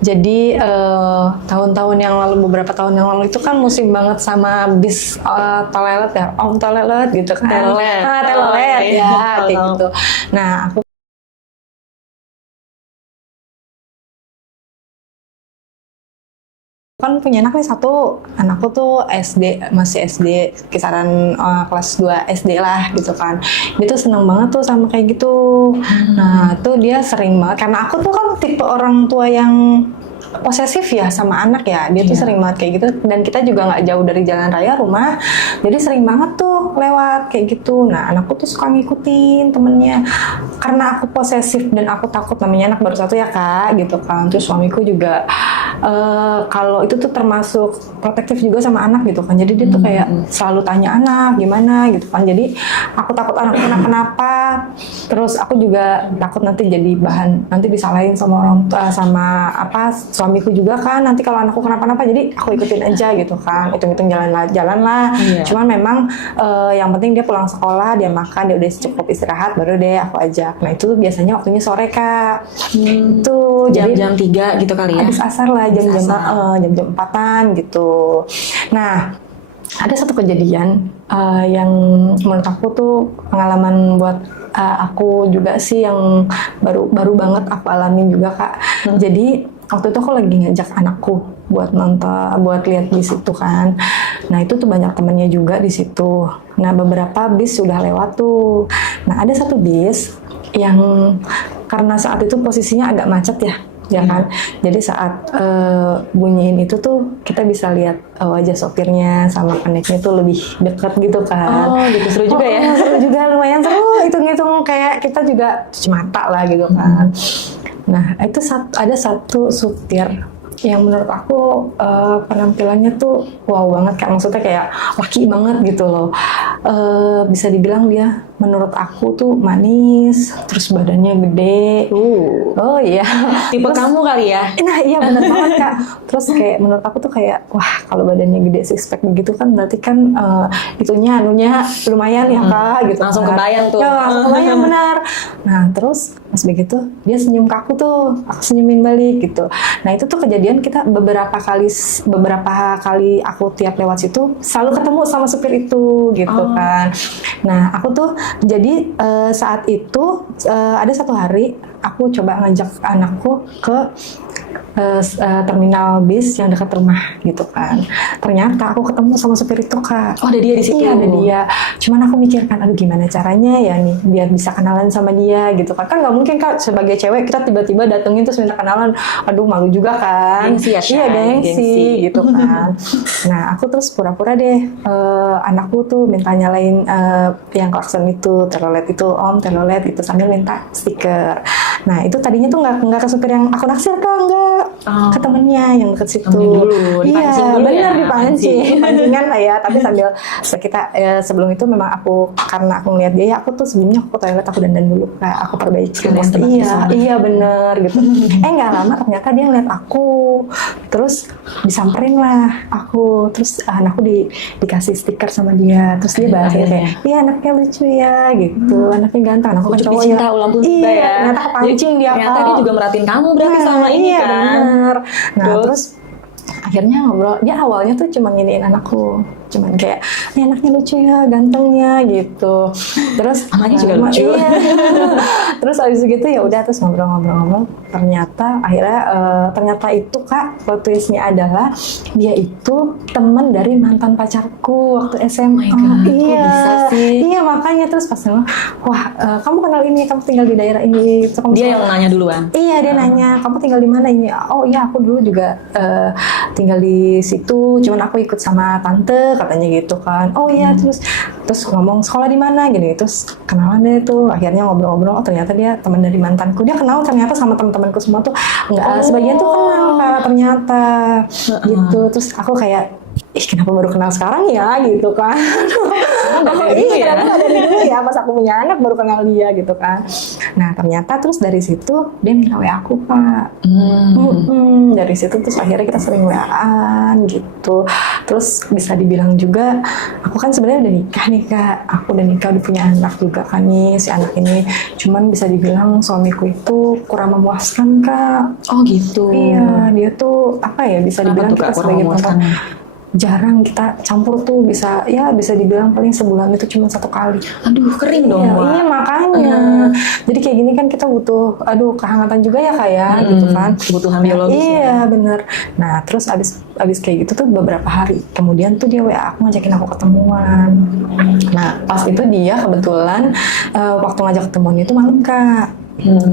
Jadi tahun-tahun yang lalu, beberapa tahun yang lalu itu kan musim banget sama bis toilet ya, om toilet gitu kan. Telolet. Telolet Oh, ya, iya. kayak gitu. Nah, aku kan punya anak nih satu, anakku tuh SD, masih SD, kisaran kelas 2 SD lah gitu kan. Dia tuh seneng banget tuh sama kayak gitu. Nah tuh dia sering banget, karena aku tuh kan tipe orang tua yang posesif ya sama anak ya, dia tuh sering banget kayak gitu, dan kita juga nggak jauh dari jalan raya rumah, jadi sering banget tuh lewat kayak gitu. Nah anakku tuh suka ngikutin temennya, karena aku posesif dan aku takut, namanya anak baru satu ya kak gitu kan. Terus suamiku juga kalau itu tuh termasuk protektif juga sama anak gitu kan, jadi dia tuh kayak selalu tanya anak gimana gitu kan, jadi aku takut anak kenapa-napa. Terus aku juga takut nanti jadi bahan, nanti disalahin sama orang tua, sama apa suamiku juga kan, nanti kalau anakku kenapa-napa, jadi aku ikutin aja gitu kan, hitung-hitung jalan lah. Iya. Cuman memang yang penting dia pulang sekolah, dia makan, dia udah cukup istirahat, baru deh aku ajak. Nah itu biasanya waktunya sore kak. Itu jadi Jam 3 gitu kali ya. habis asar lah, jam-jam 4-an gitu. Nah ada satu kejadian yang menurut aku tuh pengalaman buat aku juga sih, yang baru banget aku alamin juga kak. Jadi waktu itu aku lagi ngajak anakku buat nonton, buat lihat bis itu kan. Nah itu tuh banyak temennya juga di situ. Nah beberapa bis sudah lewat tuh. Nah ada satu bis yang karena saat itu posisinya agak macet ya kan. Jadi saat bunyiin itu tuh kita bisa lihat wajah sopirnya sama kenaiknya tuh lebih dekat gitu kan. Oh gitu, seru juga ya. Seru juga, lumayan seru, hitung-hitung kayak kita juga cuci mata lah gitu kan. Nah itu ada satu supir yang menurut aku penampilannya tuh wow banget kak, maksudnya kayak laki banget gitu loh. Bisa dibilang dia menurut aku tuh manis, terus badannya gede. Oh iya. Tipe Terus, kamu kali ya. nah iya benar banget kak. Terus kayak menurut aku tuh kayak wah kalau badannya gede six pack begitu kan berarti kan itunya anunya lumayan ya kak gitu. Langsung kan. kebayang tuh. Ya, langsung kebayang benar. Nah terus pas begitu dia senyum ke aku tuh, aku senyumin balik gitu. Nah itu tuh kejadian kita beberapa kali aku tiap lewat situ selalu ketemu sama supir itu gitu kan. Nah aku tuh jadi saat itu ada satu hari aku coba ngajak anakku ke terminal bis yang dekat rumah gitu kan. Ternyata aku ketemu sama supir itu kak. Oh ada dia di situ. Iya ada dia. Cuman aku mikirkan aduh gimana caranya ya nih biar bisa kenalan sama dia gitu kan. Kan nggak mungkin kak sebagai cewek kita tiba-tiba datengin terus minta kenalan. Aduh malu juga kan. Gengsi ya, Iya gengsi gitu kan. Nah aku terus pura-pura deh anakku tuh minta nyalain yang klakson itu, telolet itu, om telolet itu, sambil minta stiker. Nah itu tadinya tuh nggak ke supir yang aku naksir kak, enggak. Ke temennya yang deket situ. Dulu, Iya, dulu benar ya. dipancing, pancingan lah ya. Tapi sambil kita sebelum itu memang aku karena aku ngeliat dia, ya aku tuh sebelumnya aku ke toilet aku dandan dulu, kayak aku perbaiki. Iya bener gitu. Nggak lama ternyata dia ngeliat aku, terus disamperin lah aku, terus anakku dikasih stiker sama dia, terus dia bahas kayak, iya anaknya lucu ya gitu, anaknya ganteng, anakku kan cowok cinta ulang pun juga ya. Ternyata kepancing dia. Ternyata dia juga merhatiin kamu berarti sama ini iya, kan. Bener. Nah terus akhirnya ngobrol, dia awalnya tuh cuma nginiin anakku, cuman kayak ini anaknya lucu ya, gantengnya gitu. Terus anaknya juga lucu. Iya. Terus abis gitu ya udah terus ngobrol. Ternyata akhirnya ternyata itu kak plot twistnya adalah dia itu teman dari mantan pacarku waktu SMA. Iya. Kok bisa sih? Iya makanya terus pas wah kamu kenal ini, kamu tinggal di daerah ini. Dia yang nanya duluan. Iya dia nanya kamu tinggal di mana ini. Oh iya aku dulu juga tinggal di situ, cuman aku ikut sama tante katanya gitu kan. Oh iya terus ngomong sekolah di mana gini, terus kenalan deh tuh, akhirnya ngobrol-ngobrol. Oh ternyata dia teman dari mantanku, dia kenal ternyata sama teman-temanku semua tuh nggak sebagian tuh kenal kak ternyata gitu. Terus aku kayak ih kenapa baru kenal sekarang ya gitu kan. Dari dulu ya. ternyata dari dulu ya, pas aku punya anak baru kenal dia gitu kan. Nah ternyata terus dari situ dia minta WA aku Kak. Dari situ terus akhirnya kita sering WA-an gitu. Terus bisa dibilang juga aku kan sebenarnya udah nikah nih Kak. Aku udah nikah, udah punya anak juga kan nih si anak ini. Cuman bisa dibilang suamiku itu kurang memuaskan Kak. Oh gitu. Iya, dia tuh apa ya, bisa Kenapa dibilang tuh, Kak, kita kurang sebagai memuaskan? perempuan jarang kita campur tuh, bisa dibilang paling sebulan itu cuma 1 kali. Aduh, kering dong, Iya, Wak. iya makanya. Jadi kayak gini kan kita butuh, kehangatan juga ya kayak gitu kan. Kebutuhan Nah, biologis iya, ya. bener. Nah terus abis kayak gitu tuh beberapa hari kemudian tuh dia WA aku ngajakin aku ketemuan. Nah pas itu dia kebetulan waktu ngajak ketemuan itu malam Kak.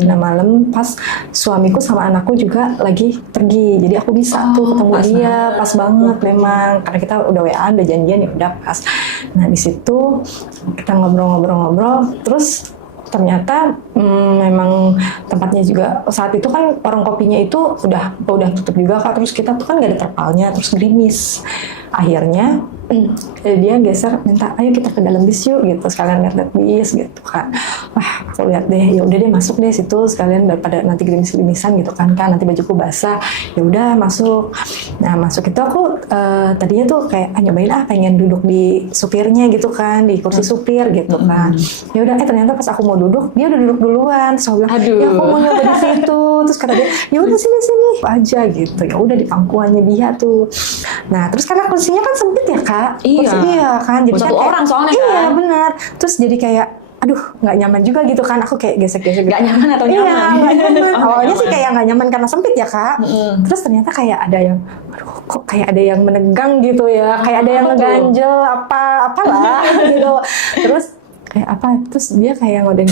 Nah malam pas suamiku sama anakku juga lagi pergi, jadi aku bisa tuh ketemu pas dia pas banget memang karena kita udah WA, udah janjian ya udah pas. Nah di situ kita ngobrol-ngobrol terus ternyata memang tempatnya juga saat itu kan warung kopinya itu udah tutup juga Kak, terus kita tuh kan gak ada terpalnya, terus gerimis. Akhirnya dia geser minta ayo kita ke dalam bis yuk gitu, sekalian lihat bis gitu kan. Wah aku lihat deh, ya udah deh masuk deh situ sekalian daripada nanti gerimis-gerimisan gitu kan nanti bajuku basah. Ya udah masuk. Nah masuk itu aku tadinya tuh kayak nyobain pengen duduk di supirnya gitu kan, di kursi supir gitu kan. Ya udah ternyata pas aku mau duduk dia udah duduk duluan. So aku bilang Aduh. ya aku mau nyoba di situ. Terus kata dia ya udah sini aja gitu. Ya udah di pangkuannya dia tuh. Nah terus karena kursinya kan sempit ya Kak. Iya. Iya kan. Jadi Satu kan kayak, orang soalnya iya, kan. Iya benar. Terus jadi kayak aduh nggak nyaman juga gitu kan, aku kayak gesek-gesek gitu. Nggak nyaman atau nyaman? Iya nggak nyaman. Oh, nggak Awalnya sih nyaman. kayak nggak nyaman karena sempit ya Kak. Terus ternyata kayak ada yang aduh kok kayak ada yang menegang gitu ya, kayak ada yang Apa tuh? ngeganjel apalah gitu. Terus kayak apa, terus dia kayak ngodeng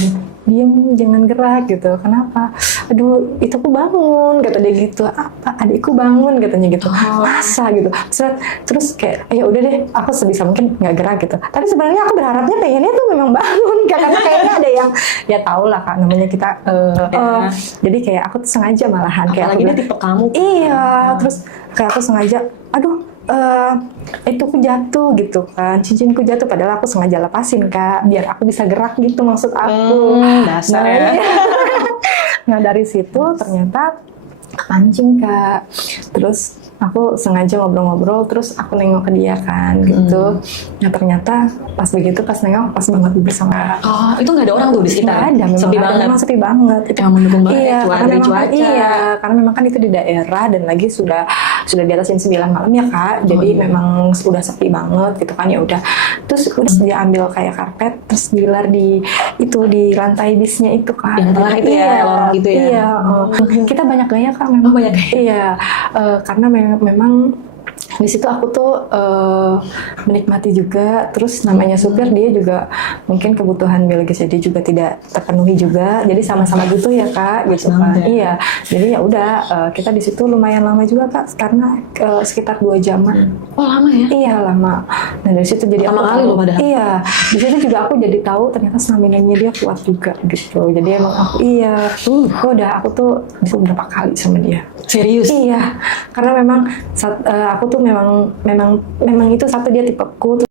diem jangan gerak gitu. Kenapa? Aduh itu aku bangun kata dia gitu. Apa adikku bangun katanya gitu. Masa gitu. Terus kayak ya udah deh aku sebisa mungkin nggak gerak gitu, tapi sebenarnya aku berharapnya pengennya tuh memang bangun karena kayaknya ada yang ya tau lah Kak namanya kita Ya. jadi kayak aku tuh sengaja malahan kayak Apalagi aku dia bilang, tipe kamu. iya terus kayak aku sengaja aduh itu aku jatuh gitu kan, cincinku jatuh padahal aku sengaja lepasin Kak biar aku bisa gerak gitu maksud aku. Dasar Nah, ya. iya. Nah dari situ ternyata kepancing Kak, terus aku sengaja ngobrol-ngobrol terus aku nengok ke dia kan gitu. Nah ternyata pas begitu pas nengok pas banget bersama. Oh, itu nggak ada orang tuh di sekitar? Nggak ada, memang Sepi nggak ada, banget. memang sepi banget. Itu Yang mendukung banget ya, karena dari memang kan, cuaca. iya, karena memang kan itu di daerah dan lagi sudah di atas jam 9 malam ya Kak. Jadi iya. memang udah sepi banget gitu kan ya udah. Terus udah dia ambil kayak karpet terus digelar di lantai bisnya itu Kak. Yang tengah itu ya, lorong gitu ya? Iya, kita banyak gaya Kak memang. Oh, banyak gaya. Iya, karena memang di situ aku tuh menikmati juga, terus namanya supir dia juga mungkin kebutuhan biologisnya dia juga tidak terpenuhi juga, jadi sama-sama gitu ya Kak gitu kan. Iya, jadi ya udah kita di situ lumayan lama juga Kak karena sekitar 2 jaman. Oh lama ya? Iya lama. Nah dari situ jadi Pertama aku kali tahu, loh padahal. iya di situ juga aku jadi tahu ternyata stamina-nya dia kuat juga gitu. Jadi emang aku aku tuh bisa berapa kali sama dia. Serius? Iya, karena memang aku tuh memang itu satu dia tipeku.